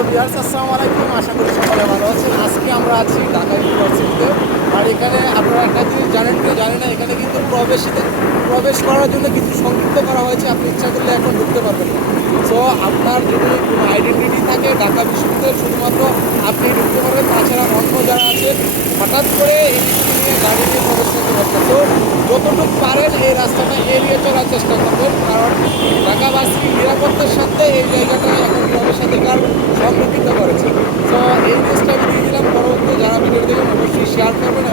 Hello বিয়ার্স আসসালামু আলাইকুম। আশা করি সকলে ভালো আছেন। আজকে আমরা আছি ঢাকা ইউনিভার্সিটিতে। আর এখানে আপনারা একটা জিনিস জানেন কি? জানেন না, এখানে কিন্তু প্রবেশিতে প্রবেশ করার জন্য কিছু সংযুক্ত করা হয়েছে। আপনি ইচ্ছা করলে এখন ঢুকতে পারবেন। সো আপনার যদি কোনো আইডেন্টিটি থাকে, ঢাকা বিশ্ববিদ্যালয়ে শুধুমাত্র আপনি ঢুকতে পারবেন। তাছাড়া অন্য যারা আছে, হঠাৎ করে এই জিনিসটি নিয়ে গাড়ি নিয়ে প্রবেশ করতে পারবেন। তো যতটুকু পারেন এই রাস্তাটা এড়িয়ে চলার চেষ্টা করবেন। কারণ ঢাকাবাসীর নিরাপত্তার সাথে এই জায়গাটা এখন প্রবেশাধিকার সংরক্ষিত করেছে তো এই জিনিসটা আমি দিয়ে দিলাম পরবর্তী যারা ভিডিও দেখবেন অবশ্যই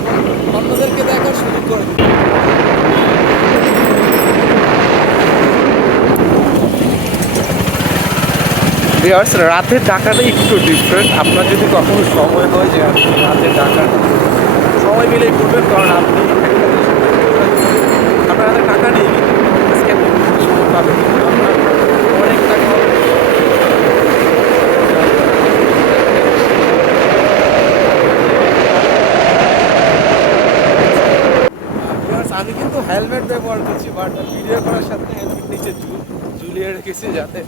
করবেন এবং অন্যদেরকে দেখার সুযোগ করে দেবেন। ভিউয়ার্স রাতের ডাকাটা একটু ডিফারেন্ট আপনার যদি কখনো সময় হয় যে রাতে রাতের ডাকা সময় মিলে করবেন, কারণ আপনি আপনার হাতে টাকা নেই আজকে আপনি বেশি সময় পাবেন আপনার অনেক টাকা হবে। Viewers, আমি কিন্তু হেলমেট ব্যবহার করছি বাট ভিডিও করার সাথে হেলমেট নিচে ঝুল ঝুলিয়ে রেখেছি যাতে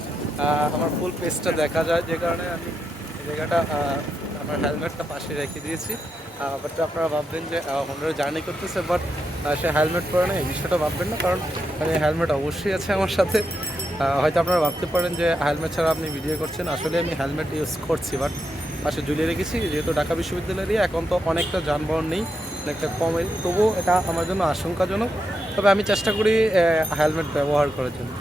আমার ফুল পেজটা দেখা যায়। যে কারণে আমি জায়গাটা আমার হেলমেটটা পাশে রেখে দিয়েছি। বাট আপনারা ভাববেন যে অন্যরা জার্নি করতেছে বাট সে হেলমেট পরে না, এই বিষয়টা ভাববেন না, কারণ আমি হেলমেট অবশ্যই আছে আমার সাথে। হয়তো আপনারা ভাবতে পারেন যে হেলমেট ছাড়া আপনি ভিডিও করছেন। আসলে আমি হেলমেট ইউজ করছি বাট পাশে ঝুলিয়ে রেখেছি, যেহেতু ঢাকা বিশ্ববিদ্যালয়েরই, এখন তো অনেকটা যানবাহন নেই। অনেকটা কমে তবুও এটা আমার জন্য আশঙ্কাজনক। তবে আমি চেষ্টা করি হেলমেট ব্যবহার করার জন্য।